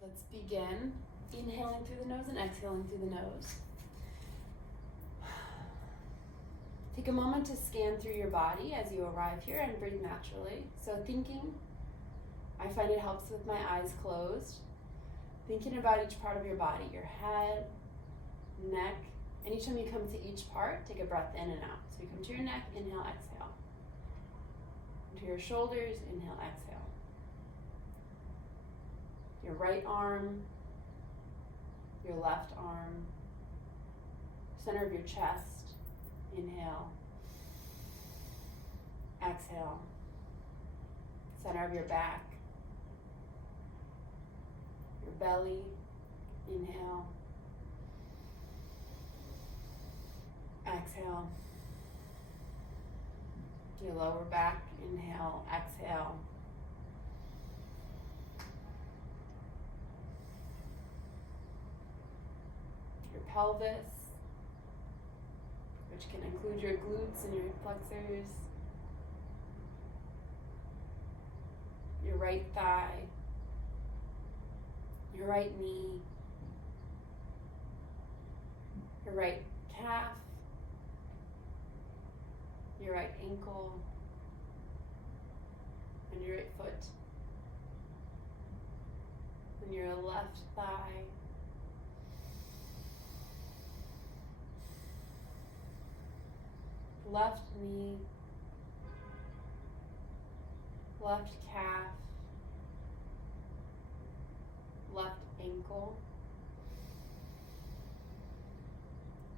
Let's begin. Inhaling through the nose and exhaling through the nose. Take a moment to scan through your body as you arrive here and breathe naturally. So thinking, I find it helps with my eyes closed. Thinking about each part of your body, your head, neck. Anytime you come to each part, take a breath in and out. So you come to your neck, inhale, exhale. Come to your shoulders, inhale, exhale. Your right arm, your left arm, center of your chest, inhale, exhale, center of your back, your belly, inhale, exhale, your lower back, inhale, exhale, your pelvis, which can include your glutes and your hip flexors, your right thigh, your right knee, your right calf, your right ankle, and your right foot, and your left thigh, left knee, left calf, left ankle,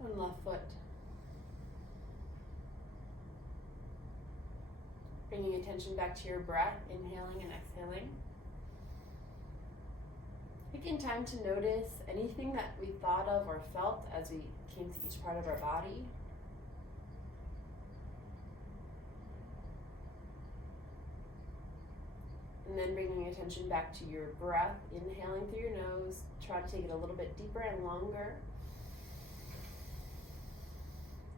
and left foot. Bringing attention back to your breath, inhaling and exhaling. Taking time to notice anything that we thought of or felt as we came to each part of our body. And then bringing attention back to your breath, inhaling through your nose. Try to take it a little bit deeper and longer.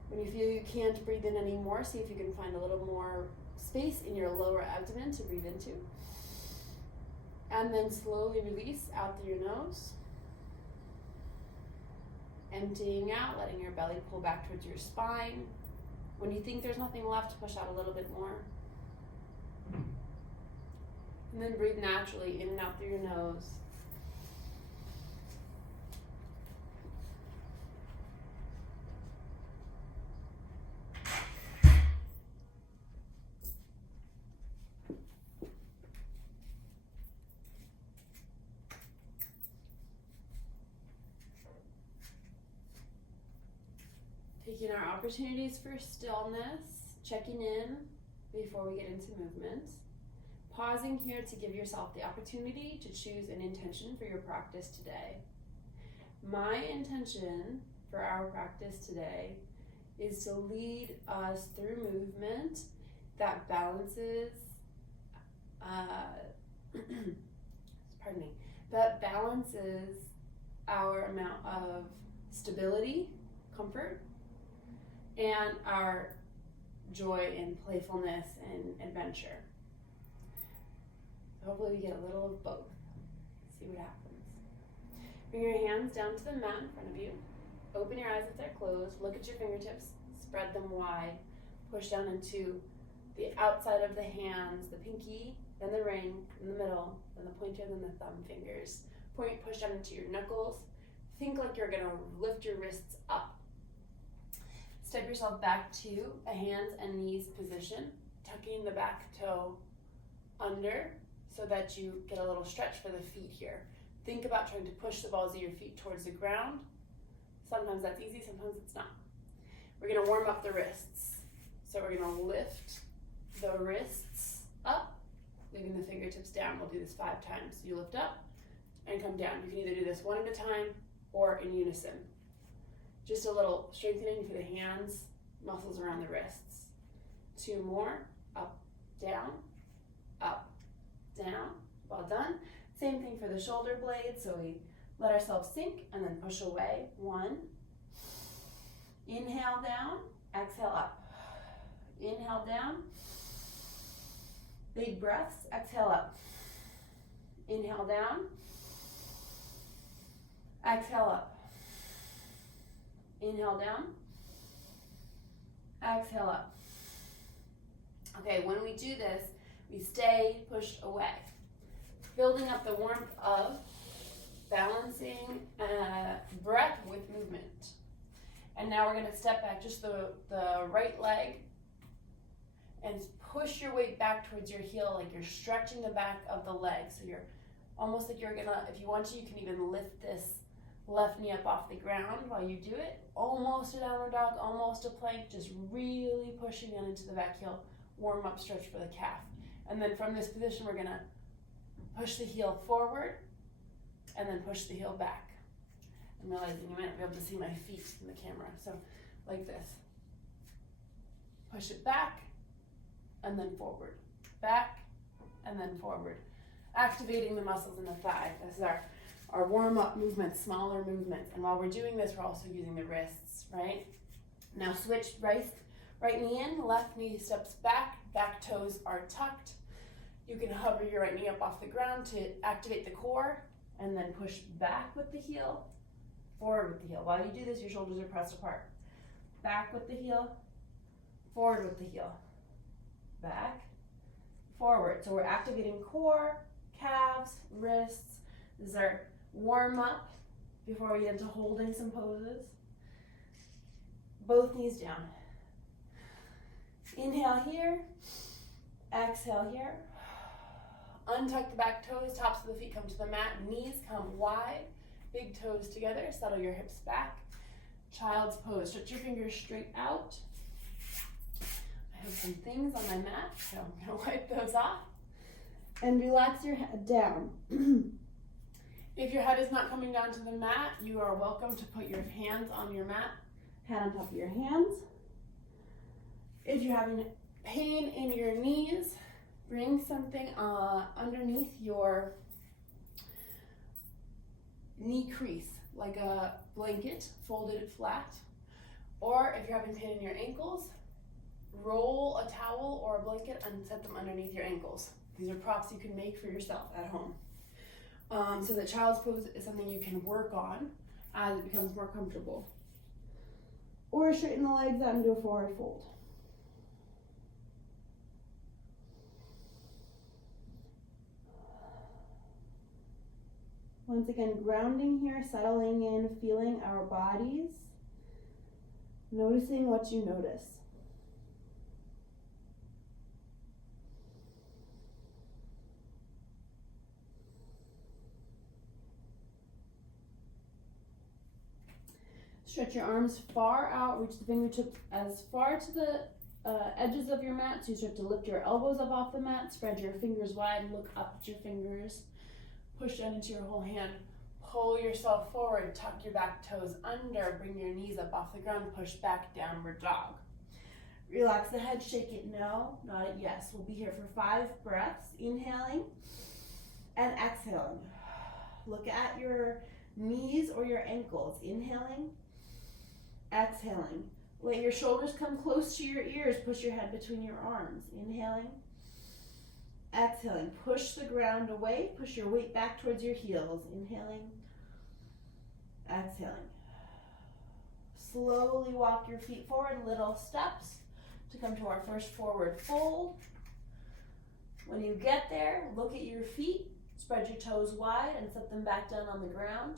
When you feel you can't breathe in anymore, see if you can find a little more space in your lower abdomen to breathe into. And then slowly release out through your nose. Emptying out, letting your belly pull back towards your spine. When you think there's nothing left, push out a little bit more. And then breathe naturally in and out through your nose. Taking our opportunities for stillness, checking in before we get into movement. Pausing here to give yourself the opportunity to choose an intention for your practice today. My intention for our practice today is to lead us through movement that balances, that balances our amount of stability, comfort, and our joy and playfulness and adventure. Hopefully we get a little of both. See what happens. Bring your hands down to the mat in front of you. Open your eyes if they're closed. Look at your fingertips. Spread them wide. Push down into the outside of the hands, the pinky, then the ring, in the middle, then the pointer, then the thumb fingers. Push down into your knuckles. Think like you're going to lift your wrists up. Step yourself back to a hands and knees position, tucking the back toe under, so that you get a little stretch for the feet here. Think about trying to push the balls of your feet towards the ground. Sometimes that's easy, sometimes it's not. We're gonna warm up the wrists. So we're gonna lift the wrists up, leaving the fingertips down. We'll do this 5 times. You lift up and come down. You can either do this one at a time or in unison. Just a little strengthening for the hands, muscles around the wrists. 2 more, up, down, up, down. Well done. Same thing for the shoulder blades. So we let ourselves sink and then push away. 1. Inhale down, exhale up. Inhale down. Big breaths, exhale up. Inhale down. Exhale up. Inhale down. Exhale up. Okay, when we do this, we stay pushed away, building up the warmth of balancing breath with movement. And now we're going to step back, just the right leg, and push your weight back towards your heel, like you're stretching the back of the leg. So you're almost like you're gonna, if you want to, you can even lift this left knee up off the ground while you do it. Almost a downward dog, almost a plank, just really pushing in into the back heel. Warm up stretch for the calf. And then from this position, we're gonna push the heel forward and then push the heel back. I'm realizing you might not be able to see my feet in the camera. So like this. Push it back and then forward. Back and then forward. Activating the muscles in the thigh. This is our warm-up movements, smaller movements. And while we're doing this, we're also using the wrists, right? Now switch right knee in, left knee steps back, back toes are tucked. You can hover your right knee up off the ground to activate the core, and then push back with the heel, forward with the heel. While you do this, your shoulders are pressed apart. Back with the heel, forward with the heel. Back, forward. So we're activating core, calves, wrists. This is our warm up before we get into holding some poses. Both knees down. Inhale here, exhale here. Untuck the back toes, tops of the feet come to the mat, knees come wide, big toes together, settle your hips back. Child's pose, stretch your fingers straight out. I have some things on my mat, so I'm gonna wipe those off. And relax your head down. If your head is not coming down to the mat, you are welcome to put your hands on your mat, head on top of your hands. If you're having pain in your knees, bring something underneath your knee crease, like a blanket, folded flat. Or if you're having pain in your ankles, roll a towel or a blanket and set them underneath your ankles. These are props you can make for yourself at home. So the child's pose is something you can work on as it becomes more comfortable. Or straighten the legs out and do a forward fold. Once again, grounding here, settling in, feeling our bodies, noticing what you notice. Stretch your arms far out, reach the fingertips as far to the edges of your mat, so you start to lift your elbows up off the mat, spread your fingers wide, look up at your fingers. Push down into your whole hand. Pull yourself forward, tuck your back toes under, bring your knees up off the ground, push back, downward dog. Relax the head, shake it no, nod it yes. We'll be here for 5 breaths, inhaling and exhaling. Look at your knees or your ankles, inhaling, exhaling. Let your shoulders come close to your ears, push your head between your arms, inhaling, exhaling, push the ground away, push your weight back towards your heels, inhaling, exhaling. Slowly walk your feet forward, little steps to come to our first forward fold. When you get there, look at your feet, spread your toes wide and set them back down on the ground.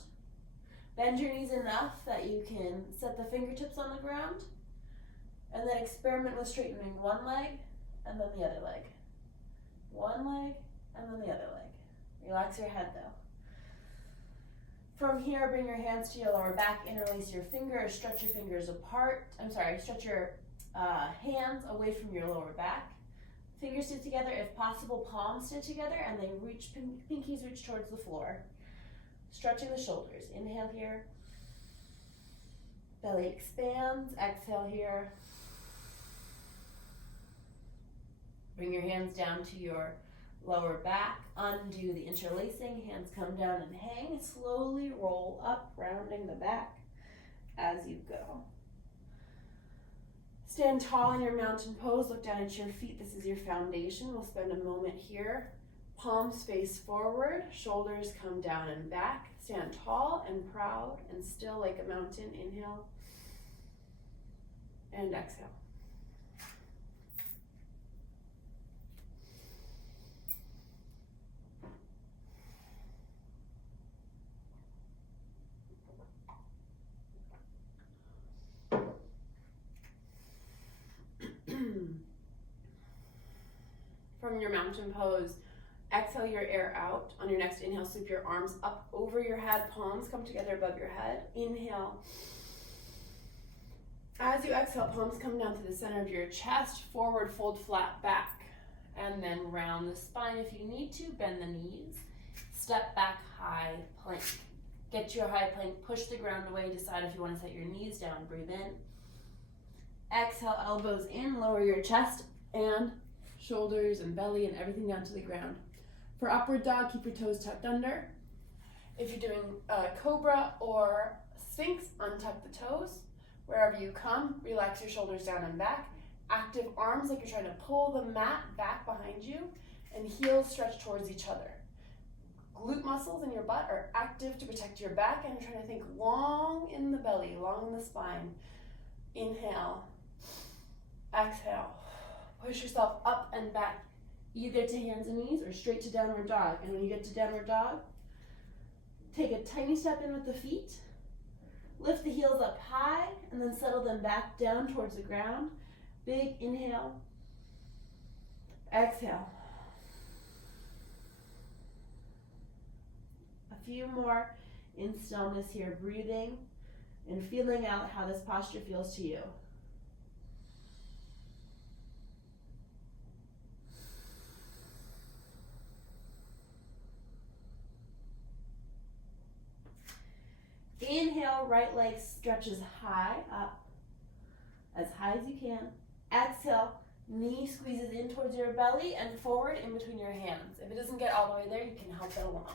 Bend your knees enough that you can set the fingertips on the ground, and then experiment with straightening one leg and then the other leg. One leg, and then the other leg. Relax your head though. From here, bring your hands to your lower back, interlace your fingers, stretch your fingers apart. Stretch your hands away from your lower back. Fingers stay together, if possible, palms stay together, and they reach, pinkies reach towards the floor. Stretching the shoulders. Inhale here. Belly expands, exhale here. Bring your hands down to your lower back, undo the interlacing, hands come down and hang, slowly roll up, rounding the back as you go. Stand tall in your mountain pose, look down at your feet, this is your foundation. We'll spend a moment here Palms face forward, shoulders come down and back. Stand tall and proud and still like a mountain. Inhale and exhale. From your mountain pose, exhale your air out. On your next inhale, sweep your arms up over your head. Palms come together above your head. Inhale. As you exhale, palms come down to the center of your chest. Forward fold flat back. And then round the spine if you need to. Bend the knees. Step back, high plank. Get to your high plank. Push the ground away. Decide if you want to set your knees down. Breathe in. Exhale, elbows in. Lower your chest and shoulders and belly and everything down to the ground. For upward dog, keep your toes tucked under. If you're doing cobra or sphinx, untuck the toes. Wherever you come, relax your shoulders down and back. Active arms like you're trying to pull the mat back behind you, and heels stretch towards each other. Glute muscles in your butt are active to protect your back, and you're trying to think long in the belly, long in the spine. Inhale. Exhale. Push yourself up and back, either to hands and knees or straight to downward dog. And when you get to downward dog, take a tiny step in with the feet, lift the heels up high, and then settle them back down towards the ground. Big inhale, exhale. A few more in stillness here, breathing and feeling out how this posture feels to you. Inhale, right leg stretches high up, as high as you can. Exhale, knee squeezes in towards your belly and forward in between your hands. If it doesn't get all the way there, you can help it along.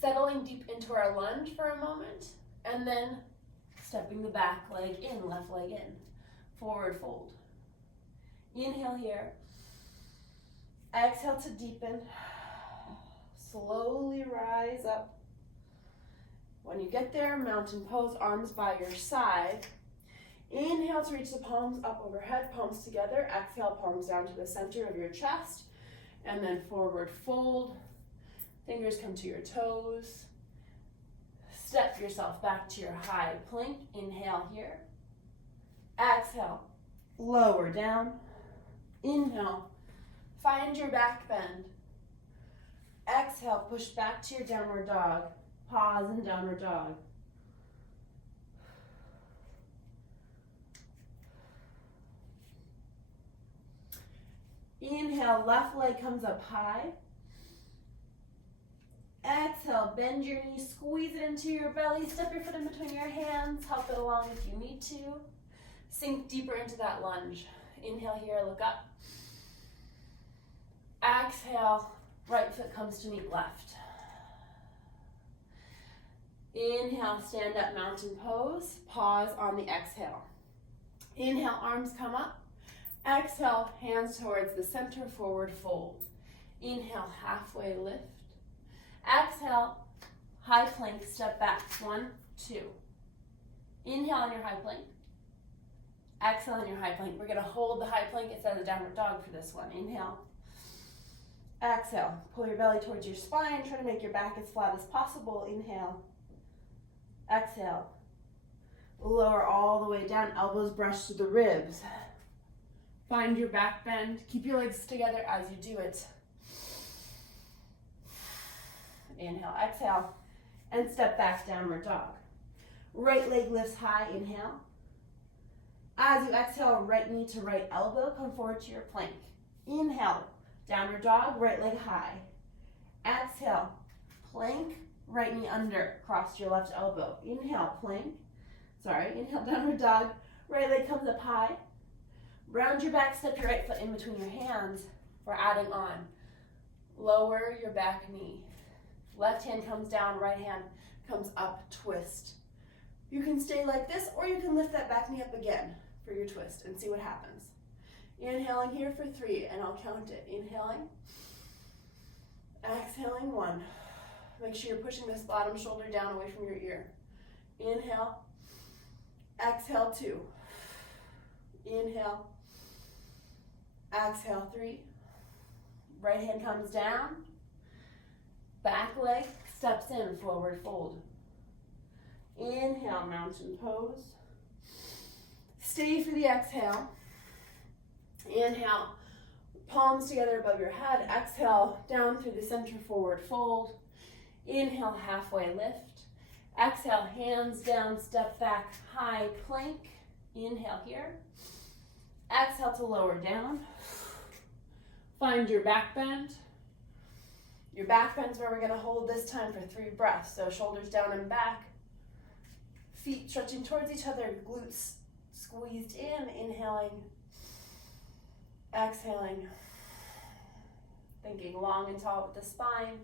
Settling deep into our lunge for a moment, and then stepping the back leg in, left leg in. Forward fold. Inhale here. Exhale to deepen. Slowly rise up. When you get there, mountain pose, arms by your side. Inhale to reach the palms up overhead, palms together. Exhale, palms down to the center of your chest. And then forward fold. Fingers come to your toes. Step yourself back to your high plank. Inhale here. Exhale, lower down. Inhale, find your back bend. Exhale, push back to your downward dog. Pause in downward dog. Inhale, left leg comes up high. Exhale, bend your knees, squeeze it into your belly, step your foot in between your hands, help it along if you need to. Sink deeper into that lunge. Inhale here, look up. Exhale, right foot comes to meet left. Inhale, stand up mountain pose. Pause on the exhale. Inhale, arms come up. Exhale, hands towards the center, forward fold. Inhale, halfway lift. Exhale, high plank, step back. 1, 2. Inhale on your high plank. Exhale on your high plank. We're gonna hold the high plank instead of the downward dog for this one. Inhale. Exhale, pull your belly towards your spine. Try to make your back as flat as possible. Inhale. Exhale. Lower all the way down, elbows brush to the ribs. Find your back bend. Keep your legs together as you do it. Inhale, exhale, and step back, downward dog. Right leg lifts high, inhale. As you exhale, right knee to right elbow, come forward to your plank. Inhale, downward dog, right leg high. Exhale, plank, right knee under, cross your left elbow. Inhale, plank. Inhale, downward dog, right leg comes up high. Round your back, step your right foot in between your hands. We're adding on. Lower your back knee. Left hand comes down, right hand comes up, twist. You can stay like this, or you can lift that back knee up again for your twist and see what happens. Inhaling here for 3, and I'll count it. Inhaling. Exhaling 1. Make sure you're pushing this bottom shoulder down away from your ear. Inhale. Exhale 2. Inhale. Exhale 3. Right hand comes down. Back leg steps in, forward fold. Inhale, mountain pose. Stay for the exhale. Inhale, palms together above your head. Exhale, down through the center, forward fold. Inhale, halfway lift. Exhale, hands down, step back, high plank. Inhale here. Exhale to lower down. Find your back bend. Your back bend is where we're going to hold this time for 3 breaths. So shoulders down and back. Feet stretching towards each other, glutes squeezed in. Inhaling. Exhaling. Thinking long and tall with the spine.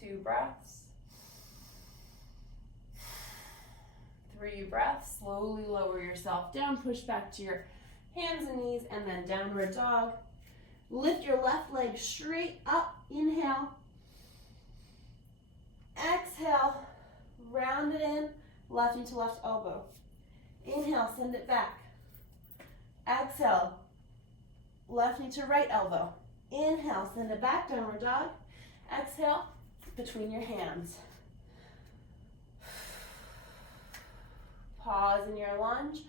2 breaths. 3 breaths. Slowly lower yourself down. Push back to your hands and knees, and then downward dog. Lift your left leg straight up. Inhale. Exhale. Round it in. Left into left elbow. Inhale, send it back. Exhale. Left knee to right elbow. Inhale, send it back, downward dog. Exhale, between your hands. Pause in your lunge.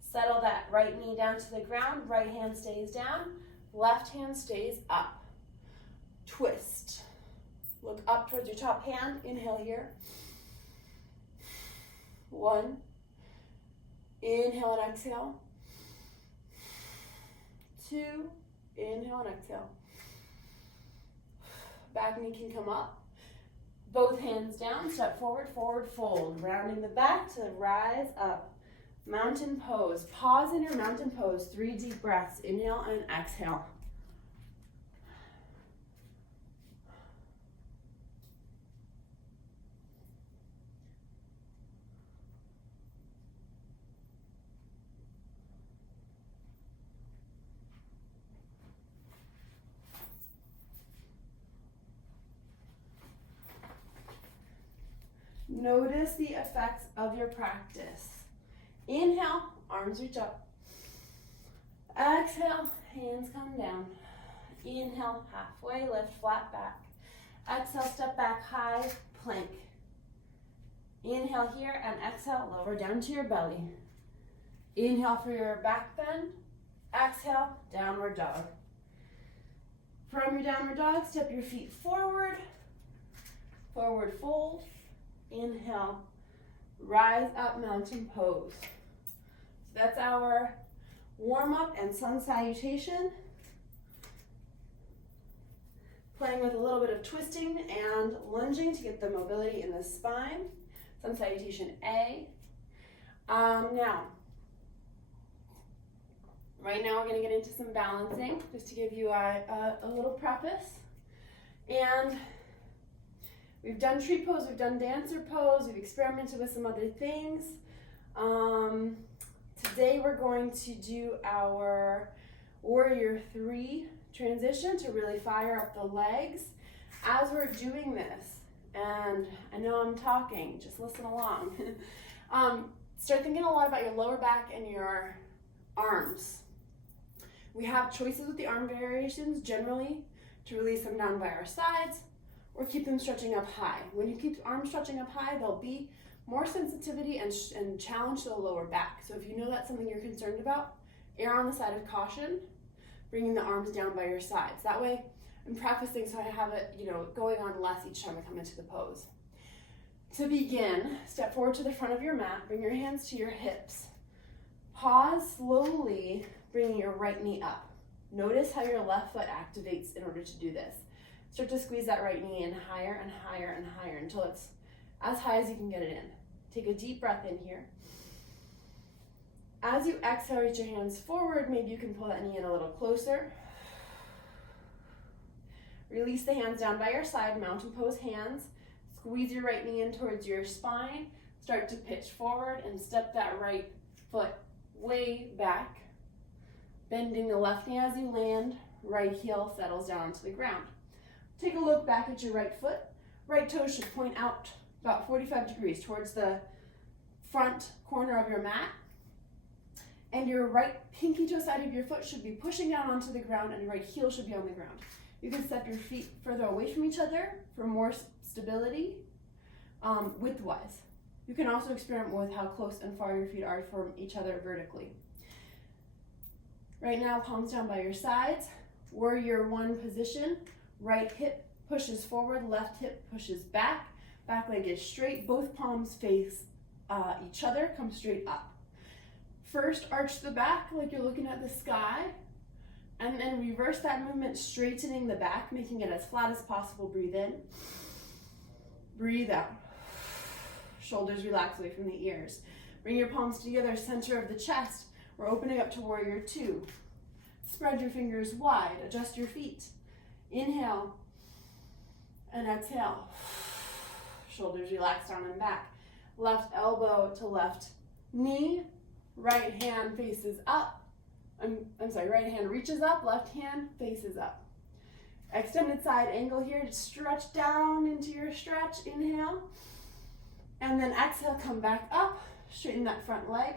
Settle that right knee down to the ground. Right hand stays down. Left hand stays up. Twist. Look up towards your top hand. Inhale here. 1. Inhale and exhale. 2. Inhale and exhale. Back knee can come up. Both hands down. Step forward, forward fold. Rounding the back to rise up. Mountain pose. Pause in your mountain pose. 3 deep breaths. Inhale and exhale. Notice the effects of your practice. Inhale, arms reach up. Exhale, hands come down. Inhale, halfway lift, flat back. Exhale, step back, high plank. Inhale here and exhale, lower down to your belly. Inhale for your back bend. Exhale, downward dog. From your downward dog, step your feet forward. Forward fold. Inhale, rise up, mountain pose. So that's our warm up and sun salutation. Playing with a little bit of twisting and lunging to get the mobility in the spine. Sun salutation A. Now, right now we're going to get into some balancing, just to give you a little preface. And we've done tree pose, we've done dancer pose, we've experimented with some other things. Today we're going to do our Warrior 3 transition to really fire up the legs. As we're doing this, and I know I'm talking, just listen along. Start thinking a lot about your lower back and your arms. We have choices with the arm variations generally to release them down by our sides or keep them stretching up high. When you keep arms stretching up high, there'll be more sensitivity and challenge to the lower back. So if you know that's something you're concerned about, err on the side of caution, bringing the arms down by your sides. That way, I'm practicing so I have it, going on less each time I come into the pose. To begin, step forward to the front of your mat, bring your hands to your hips. Pause slowly, bringing your right knee up. Notice how your left foot activates in order to do this. Start to squeeze that right knee in higher and higher and higher until it's as high as you can get it in. Take a deep breath in here. As you exhale, reach your hands forward. Maybe you can pull that knee in a little closer. Release the hands down by your side, mountain pose hands. Squeeze your right knee in towards your spine. Start to pitch forward and step that right foot way back. Bending the left knee as you land, right heel settles down onto the ground. Take a look back at your right foot. Right toe should point out about 45 degrees towards the front corner of your mat. And your right pinky toe side of your foot should be pushing down onto the ground, and your right heel should be on the ground. You can step your feet further away from each other for more stability, width-wise. You can also experiment with how close and far your feet are from each other vertically. Right now, palms down by your sides. Warrior one position. Right hip pushes forward, left hip pushes back. Back leg is straight. Both palms face each other. Come straight up. First, arch the back like you're looking at the sky. And then reverse that movement, straightening the back, making it as flat as possible. Breathe in. Breathe out. Shoulders relax away from the ears. Bring your palms together, center of the chest. We're opening up to warrior two. Spread your fingers wide. Adjust your feet. Inhale and exhale. Shoulders relax down and back. Left elbow to left knee. Right hand faces up. Right hand reaches up. Left hand faces up. Extended side angle here. Just stretch down into your stretch. Inhale. And then exhale, come back up. Straighten that front leg.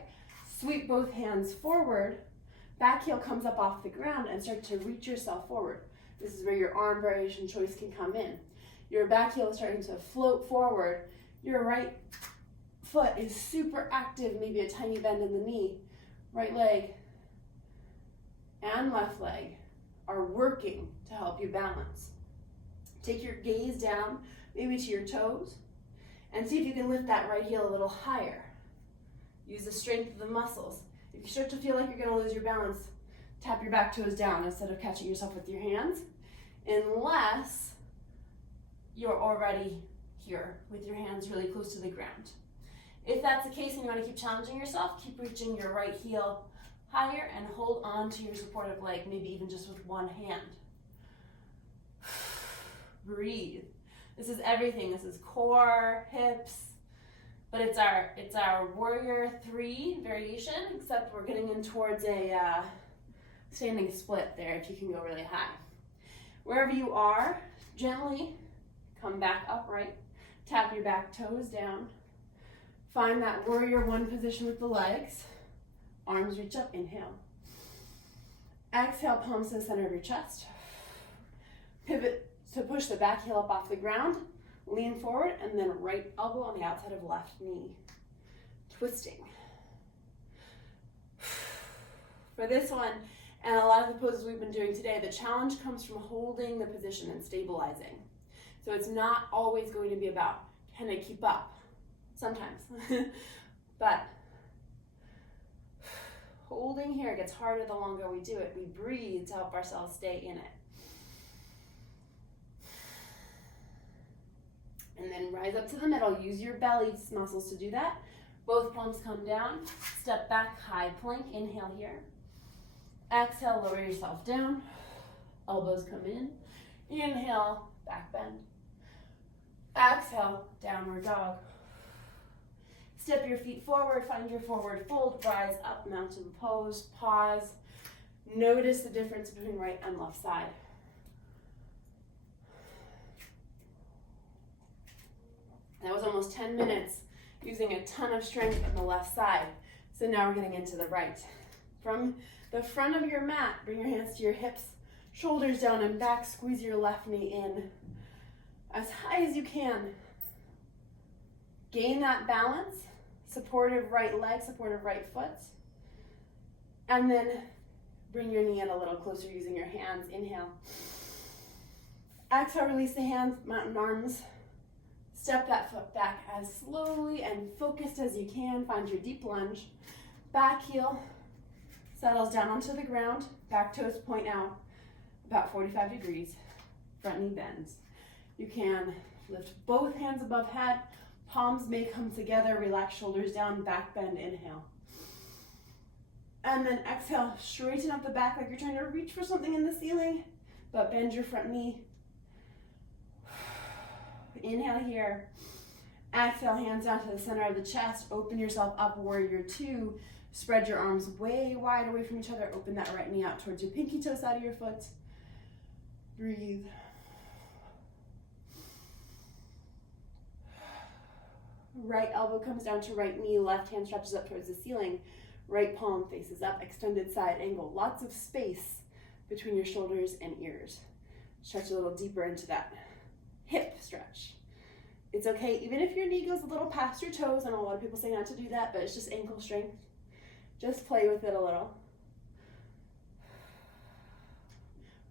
Sweep both hands forward. Back heel comes up off the ground and start to reach yourself forward. This is where your arm variation choice can come in. Your back heel is starting to float forward. Your right foot is super active, maybe a tiny bend in the knee. Right leg and left leg are working to help you balance. Take your gaze down, maybe to your toes, and see if you can lift that right heel a little higher. Use the strength of the muscles. If you start to feel like you're going to lose your balance, tap your back toes down instead of catching yourself with your hands, unless you're already here with your hands really close to the ground. If that's the case and you want to keep challenging yourself, keep reaching your right heel higher and hold on to your supportive leg, maybe even just with one hand. Breathe. This is everything. This is core, hips, but it's our warrior three variation, except we're getting in towards a standing split there if you can go really high. Wherever you are, gently come back upright. Tap your back toes down. Find that warrior one position with the legs. Arms reach up, inhale. Exhale, palms to the center of your chest. Pivot to push the back heel up off the ground. Lean forward, and then right elbow on the outside of left knee. Twisting. For this one, and a lot of the poses we've been doing today, the challenge comes from holding the position and stabilizing. So it's not always going to be about, can I keep up? Sometimes. But holding here gets harder the longer we do it. We breathe to help ourselves stay in it. And then rise up to the middle. Use your belly muscles to do that. Both palms come down. Step back, high plank. Inhale here. Exhale, lower yourself down. Elbows come in. Inhale, back bend. Exhale, downward dog. Step your feet forward, find your forward fold, rise up, mountain pose, pause. Notice the difference between right and left side. That was almost 10 minutes using a ton of strength on the left side. So now we're getting into the right. From the front of your mat, bring your hands to your hips, shoulders down and back, squeeze your left knee in as high as you can. Gain that balance, supportive right leg, supportive right foot. And then bring your knee in a little closer using your hands. Inhale. Exhale, release the hands, mountain arms. Step that foot back as slowly and focused as you can. Find your deep lunge. Back heel settles down onto the ground. Back toes point out about 45 degrees. Front knee bends. You can lift both hands above head. Palms may come together. Relax shoulders down. Back bend. Inhale. And then exhale. Straighten up the back like you're trying to reach for something in the ceiling, but bend your front knee. Inhale here. Exhale, hands down to the center of the chest. Open yourself up, warrior two. Spread your arms way wide away from each other. Open that right knee out towards your pinky toe side of your foot. Breathe. Right elbow comes down to right knee. Left hand stretches up towards the ceiling. Right palm faces up. Extended side angle. Lots of space between your shoulders and ears. Stretch a little deeper into that hip stretch. It's okay, even if your knee goes a little past your toes. I know a lot of people say not to do that, but it's just ankle strength. Just play with it a little.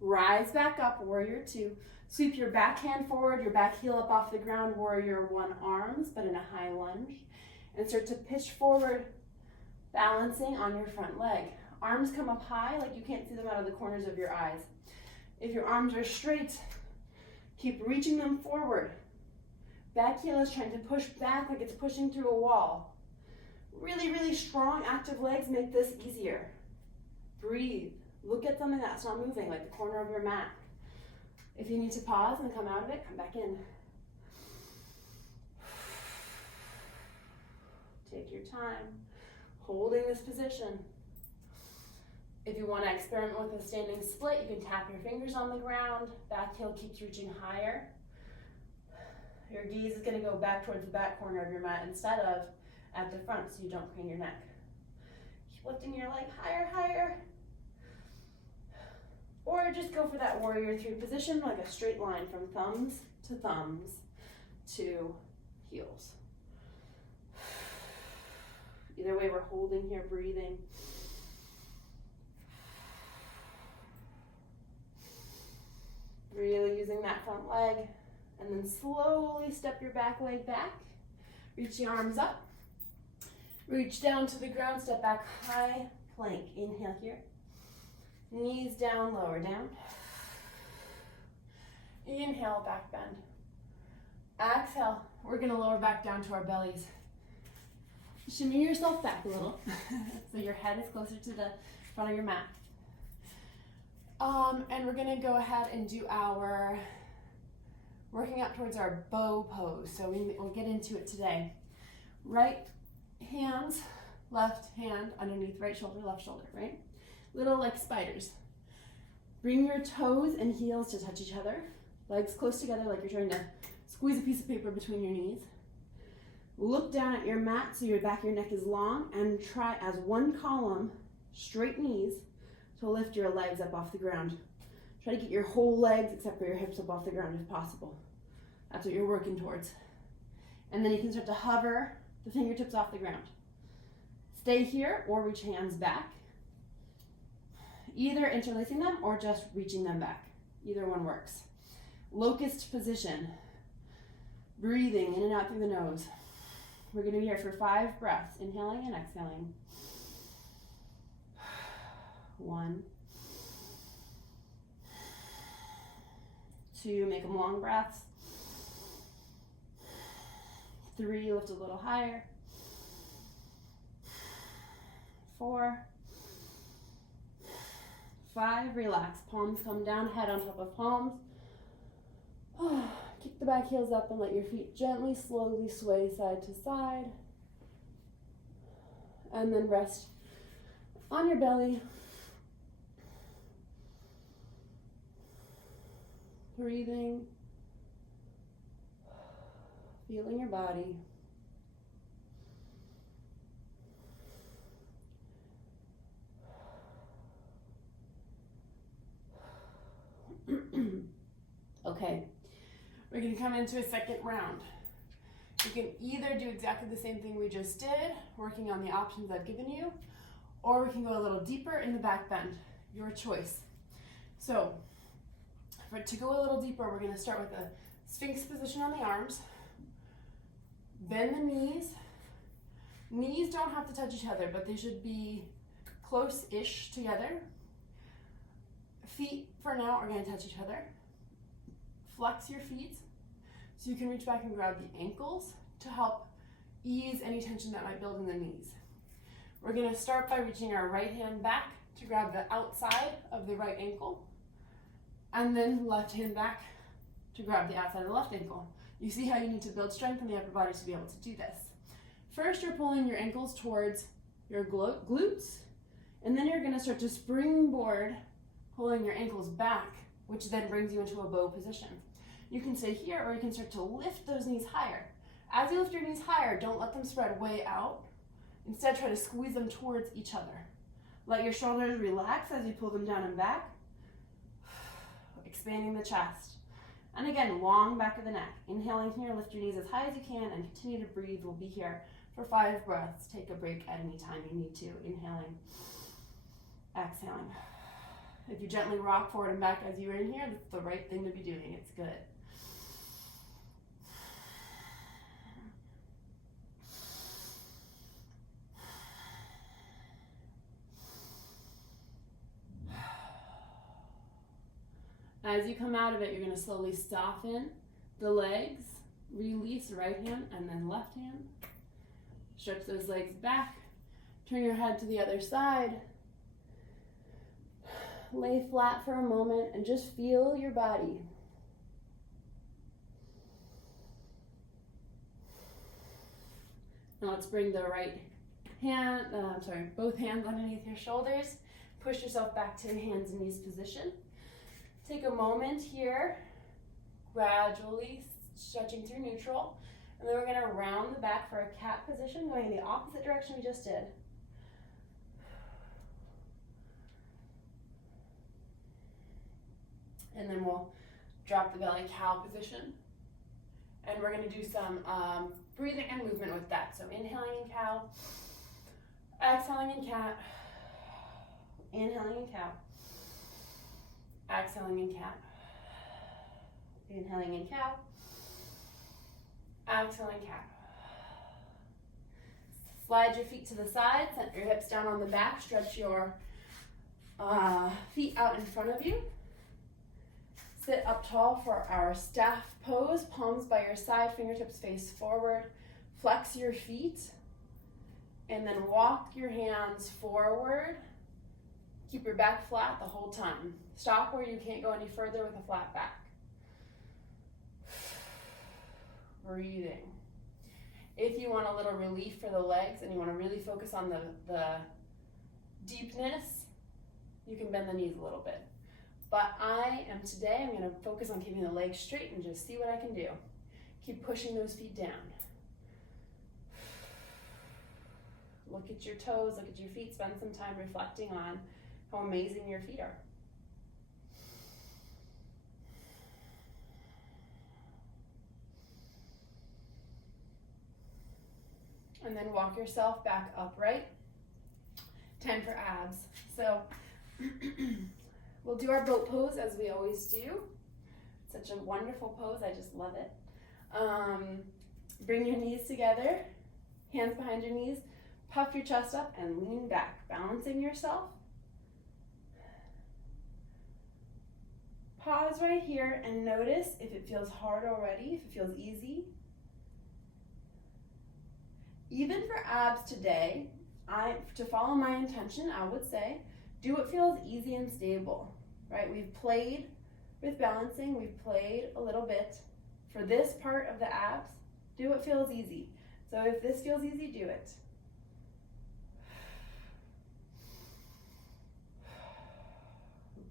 Rise back up, warrior two. Sweep your back hand forward, your back heel up off the ground, warrior one arms, but in a high lunge. And start to pitch forward, balancing on your front leg. Arms come up high, like you can't see them out of the corners of your eyes. If your arms are straight, keep reaching them forward. Back heel is trying to push back like it's pushing through a wall. Really, really strong, active legs make this easier. Breathe. Look at something that's not moving, like the corner of your mat. If you need to pause and come out of it, come back in. Take your time, holding this position. If you want to experiment with a standing split, you can tap your fingers on the ground. Back heel keeps reaching higher. Your gaze is going to go back towards the back corner of your mat instead of at the front, so you don't crane your neck. Keep lifting your leg higher, higher. Or just go for that warrior three position, like a straight line from thumbs to heels. Either way, we're holding here, breathing. Really using that front leg. And then slowly step your back leg back. Reach the arms up. Reach down to the ground, step back, high plank. Inhale here. Knees down, lower down. Inhale, back bend. Exhale, we're gonna lower back down to our bellies. Shimmy yourself back a little so your head is closer to the front of your mat. And we're gonna go ahead and do our working up towards our bow pose. So we'll get into it today. Right hands, left hand underneath right shoulder, left shoulder, right? Little like spiders. Bring your toes and heels to touch each other. Legs close together like you're trying to squeeze a piece of paper between your knees. Look down at your mat so your back of your neck is long, and try as one column, straight knees, to lift your legs up off the ground. Try to get your whole legs except for your hips up off the ground if possible. That's what you're working towards. And then you can start to hover the fingertips off the ground. Stay here or reach hands back. Either interlacing them or just reaching them back. Either one works. Locust position. Breathing in and out through the nose. We're going to be here for 5 breaths, inhaling and exhaling. 1, 2, make them long breaths. 3, lift a little higher. 4, 5, relax. Palms come down, head on top of palms. Kick the back heels up and let your feet gently, slowly sway side to side. And then rest on your belly. Breathing. Feeling your body. Okay, we're going to come into a second round. You can either do exactly the same thing we just did, working on the options I've given you, or we can go a little deeper in the back bend. Your choice. So, to go a little deeper, we're going to start with a Sphinx position on the arms. Bend the knees. Knees don't have to touch each other, but they should be close-ish together. Feet, for now, are going to touch each other. Flex your feet so you can reach back and grab the ankles to help ease any tension that might build in the knees. We're going to start by reaching our right hand back to grab the outside of the right ankle, and then left hand back to grab the outside of the left ankle. You see how you need to build strength in the upper body to be able to do this. First, you're pulling your ankles towards your glutes, and then you're going to start to springboard, pulling your ankles back, which then brings you into a bow position. You can stay here, or you can start to lift those knees higher. As you lift your knees higher, don't let them spread way out. Instead, try to squeeze them towards each other. Let your shoulders relax as you pull them down and back, expanding the chest. And again, long back of the neck. Inhaling here, lift your knees as high as you can and continue to breathe. We'll be here for 5 breaths. Take a break at any time you need to. Inhaling, exhaling. If you gently rock forward and back as you're in here, that's the right thing to be doing. It's good. As you come out of it, you're going to slowly soften the legs, release right hand and then left hand. Stretch those legs back, turn your head to the other side. Lay flat for a moment and just feel your body. Now let's bring the both hands underneath your shoulders. Push yourself back to hands and knees position. Take a moment here, gradually stretching through neutral, and then we're going to round the back for a cat position, going in the opposite direction we just did. And then we'll drop the belly cow position, and we're going to do some breathing and movement with that. So inhaling in cow, exhaling in cat, inhaling in cow. Exhaling in cat. Inhaling in cow. Exhaling cat. Slide your feet to the side, set your hips down on the back, stretch your feet out in front of you. Sit up tall for our staff pose, palms by your side, fingertips face forward. Flex your feet, and then walk your hands forward. Keep your back flat the whole time. Stop where you can't go any further with a flat back. Breathing. If you want a little relief for the legs and you want to really focus on the deepness, you can bend the knees a little bit. But I'm going to focus on keeping the legs straight and just see what I can do. Keep pushing those feet down. Look at your toes, look at your feet, spend some time reflecting on how amazing your feet are. And then walk yourself back upright. Time for abs. So we'll do our boat pose as we always do. Such a wonderful pose, I just love it. Bring your knees together, hands behind your knees, puff your chest up and lean back, balancing yourself. Pause right here and notice if it feels hard already, if it feels easy. Even for abs today, to follow my intention, I would say, do what feels easy and stable, right? We've played with balancing, we've played a little bit. For this part of the abs, do what feels easy. So if this feels easy, do it.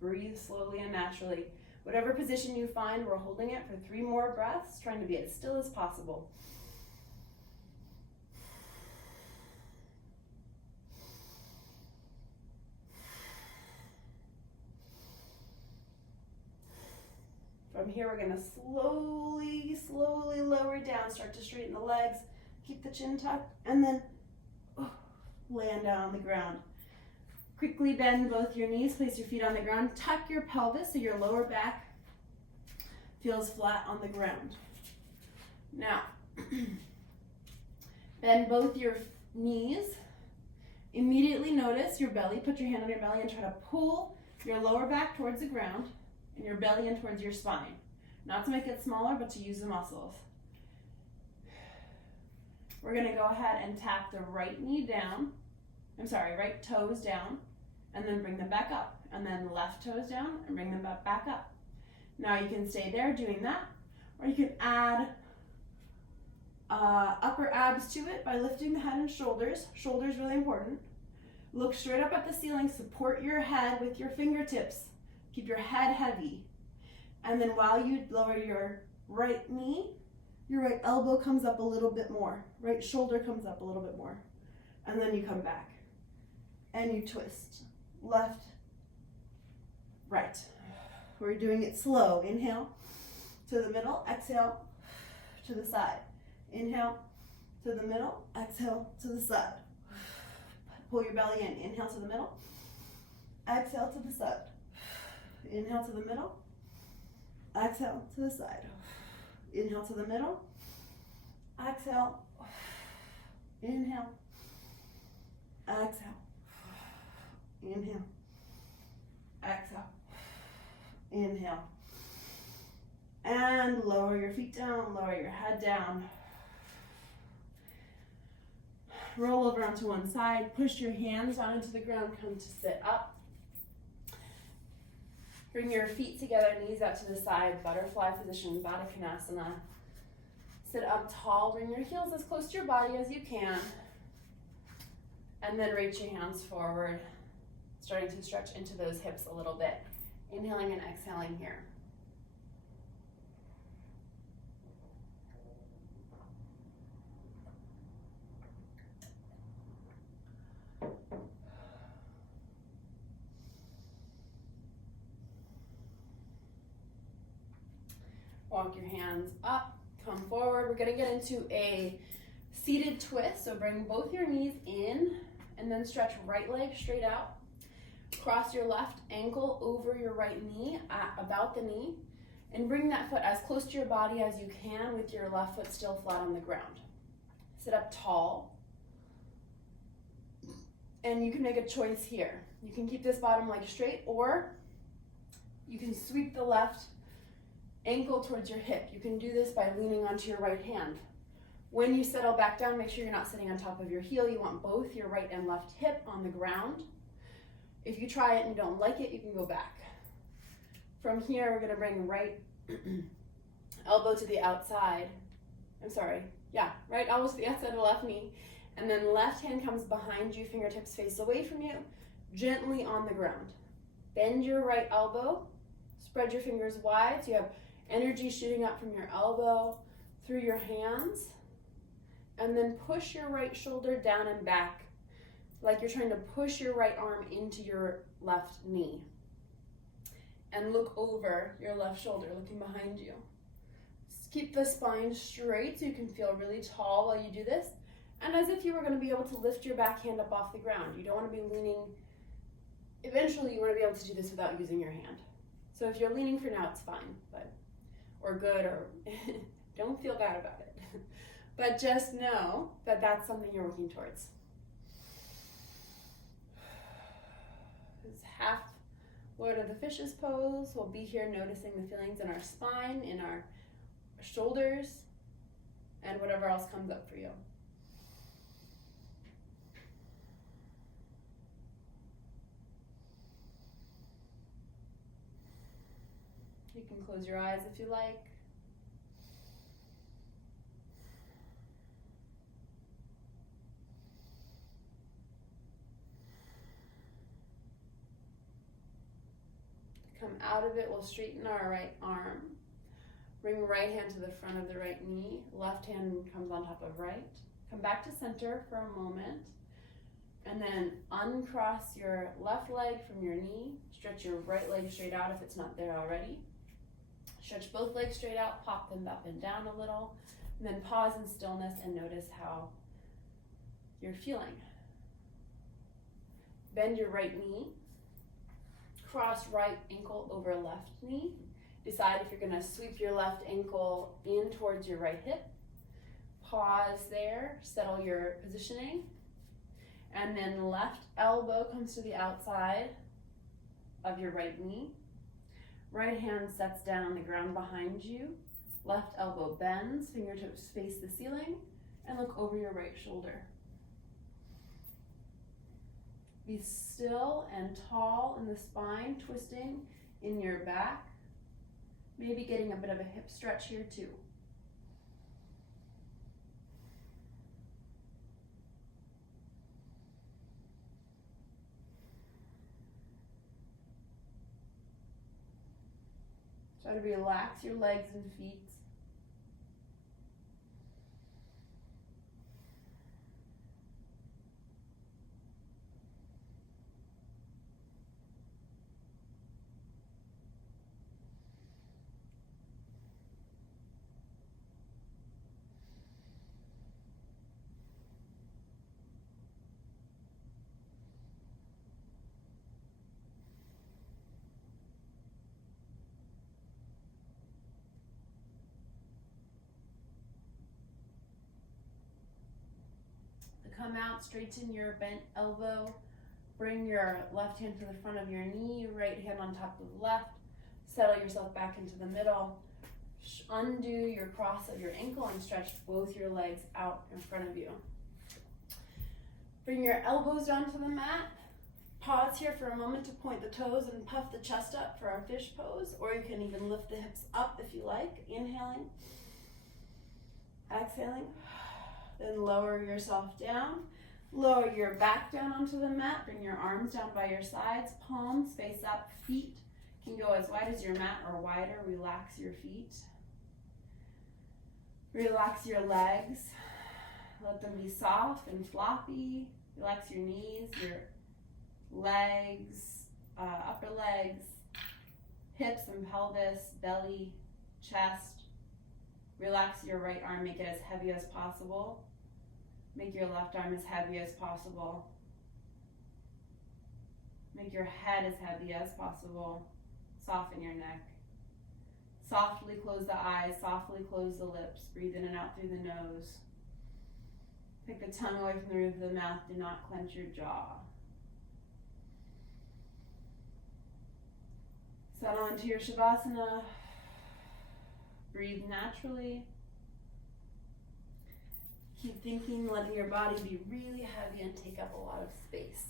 Breathe slowly and naturally. Whatever position you find, we're holding it for 3 more breaths, trying to be as still as possible. From here, we're gonna slowly lower down, start to straighten the legs, keep the chin tucked, and then land down on the ground. Quickly bend both your knees, place your feet on the ground, tuck your pelvis so your lower back feels flat on the ground. Now, bend both your knees. Immediately notice your belly, put your hand on your belly and try to pull your lower back towards the ground and your belly in towards your spine. Not to make it smaller, but to use the muscles. We're gonna go ahead and tap the right toes down, and then bring them back up, and then left toes down and bring them back up. Now you can stay there doing that, or you can add upper abs to it by lifting the head and shoulders. Shoulders really important. Look straight up at the ceiling. Support your head with your fingertips. Keep your head heavy. And then while you lower your right knee, your right elbow comes up a little bit more. Right shoulder comes up a little bit more. And then you come back. And you twist. Left, right. We're doing it slow. Inhale to the middle. Exhale to the side. Inhale to the middle. Exhale to the side. Pull your belly in. Inhale to the middle. Exhale to the side. Inhale to the middle. Exhale to the side. Inhale to the middle. Exhale. Inhale. Exhale. Inhale. Exhale. Inhale. And lower your feet down. Lower your head down. Roll over onto one side. Push your hands down into the ground. Come to sit up. Bring your feet together, knees out to the side. Butterfly position, Baddha Konasana. Sit up tall. Bring your heels as close to your body as you can. And then reach your hands forward. Starting to stretch into those hips a little bit. Inhaling and exhaling here. Walk your hands up, come forward. We're gonna get into a seated twist. So bring both your knees in and then stretch right leg straight out. Cross your left ankle over your right knee at about the knee and bring that foot as close to your body as you can with your left foot still flat on the ground. Sit up tall. And you can make a choice here. You can keep this bottom leg straight or you can sweep the left ankle towards your hip. You can do this by leaning onto your right hand. When you settle back down, make sure you're not sitting on top of your heel. You want both your right and left hip on the ground. If you try it and you don't like it, you can go back. From here, we're gonna bring right elbow to the outside. Right elbow to the outside of the left knee. And then left hand comes behind you, fingertips face away from you, gently on the ground. Bend your right elbow, spread your fingers wide so you have energy shooting up from your elbow through your hands, and then push your right shoulder down and back like you're trying to push your right arm into your left knee. And look over your left shoulder, looking behind you. Just keep the spine straight so you can feel really tall while you do this, and as if you were going to be able to lift your back hand up off the ground. You don't want to be leaning. Eventually you want to be able to do this without using your hand. So if you're leaning for now, it's fine, or good, or don't feel bad about it. But just know that that's something you're working towards. This half Lord of the Fishes pose. We'll be here noticing the feelings in our spine, in our shoulders, and whatever else comes up for you. You can close your eyes if you like. To come out of it, we'll straighten our right arm. Bring right hand to the front of the right knee. Left hand comes on top of right. Come back to center for a moment. And then uncross your left leg from your knee. Stretch your right leg straight out if it's not there already. Stretch both legs straight out, pop them up and down a little, and then pause in stillness and notice how you're feeling. Bend your right knee, cross right ankle over left knee. Decide if you're gonna sweep your left ankle in towards your right hip. Pause there, settle your positioning, and then left elbow comes to the outside of your right knee. Right hand sets down on the ground behind you. Left elbow bends, fingertips face the ceiling, and look over your right shoulder. Be still and tall in the spine, twisting in your back. Maybe getting a bit of a hip stretch here too. Try to relax your legs and feet. Come out, straighten your bent elbow. Bring your left hand to the front of your knee, right hand on top of the left. Settle yourself back into the middle. Undo your cross of your ankle and stretch both your legs out in front of you. Bring your elbows down to the mat. Pause here for a moment to point the toes and puff the chest up for our fish pose, or you can even lift the hips up if you like. Inhaling, exhaling. Then lower yourself down. Lower your back down onto the mat. Bring your arms down by your sides. Palms face up. Feet can go as wide as your mat or wider. Relax your feet. Relax your legs. Let them be soft and floppy. Relax your knees, your legs, upper legs, hips and pelvis, belly, chest. Relax your right arm, make it as heavy as possible. Make your left arm as heavy as possible. Make your head as heavy as possible. Soften your neck. Softly close the eyes, softly close the lips. Breathe in and out through the nose. Take the tongue away from the roof of the mouth. Do not clench your jaw. Settle into your Shavasana. Breathe naturally. Keep thinking, letting your body be really heavy and take up a lot of space.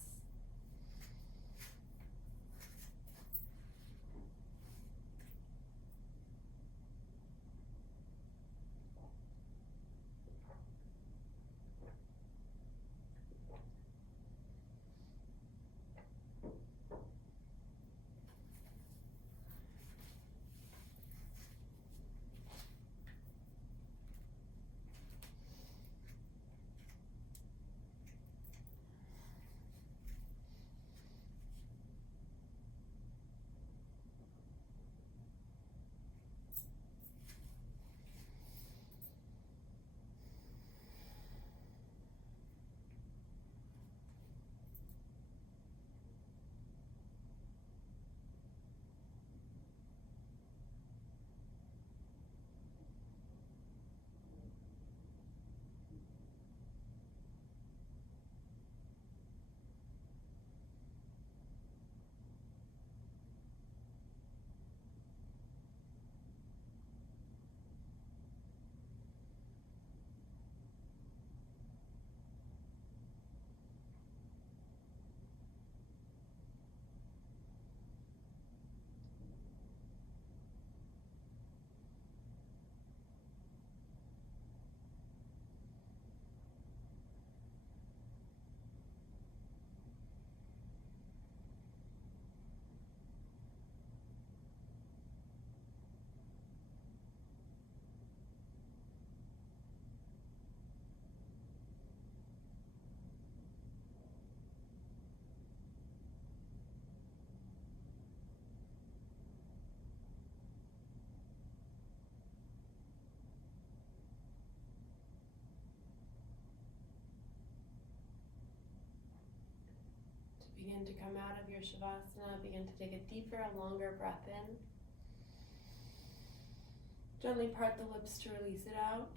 Begin to come out of your Shavasana. Begin to take a deeper and longer breath in. Gently part the lips to release it out.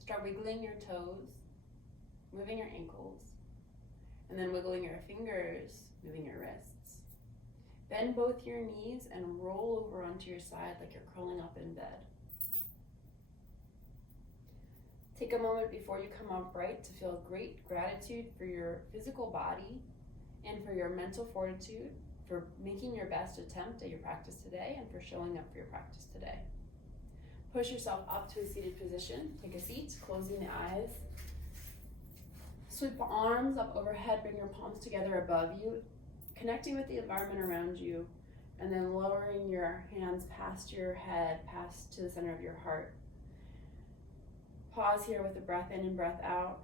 Start wiggling your toes, moving your ankles, and then wiggling your fingers, moving your wrists. Bend both your knees and roll over onto your side like you're curling up in bed. Take a moment before you come upright to feel great gratitude for your physical body and for your mental fortitude, for making your best attempt at your practice today and for showing up for your practice today. Push yourself up to a seated position. Take a seat, closing the eyes. Sweep the arms up overhead, bring your palms together above you, connecting with the environment around you And then lowering your hands past your head, past to the center of your heart. Pause here with a breath in and breath out.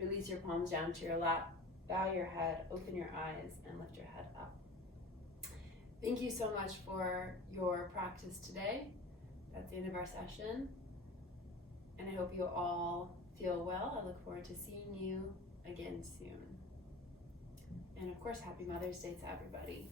Release your palms down to your lap. Bow your head, open your eyes, and lift your head up. Thank you so much for your practice today. That's the end of our session. And I hope you all feel well. I look forward to seeing you again soon. And of course, happy Mother's Day to everybody.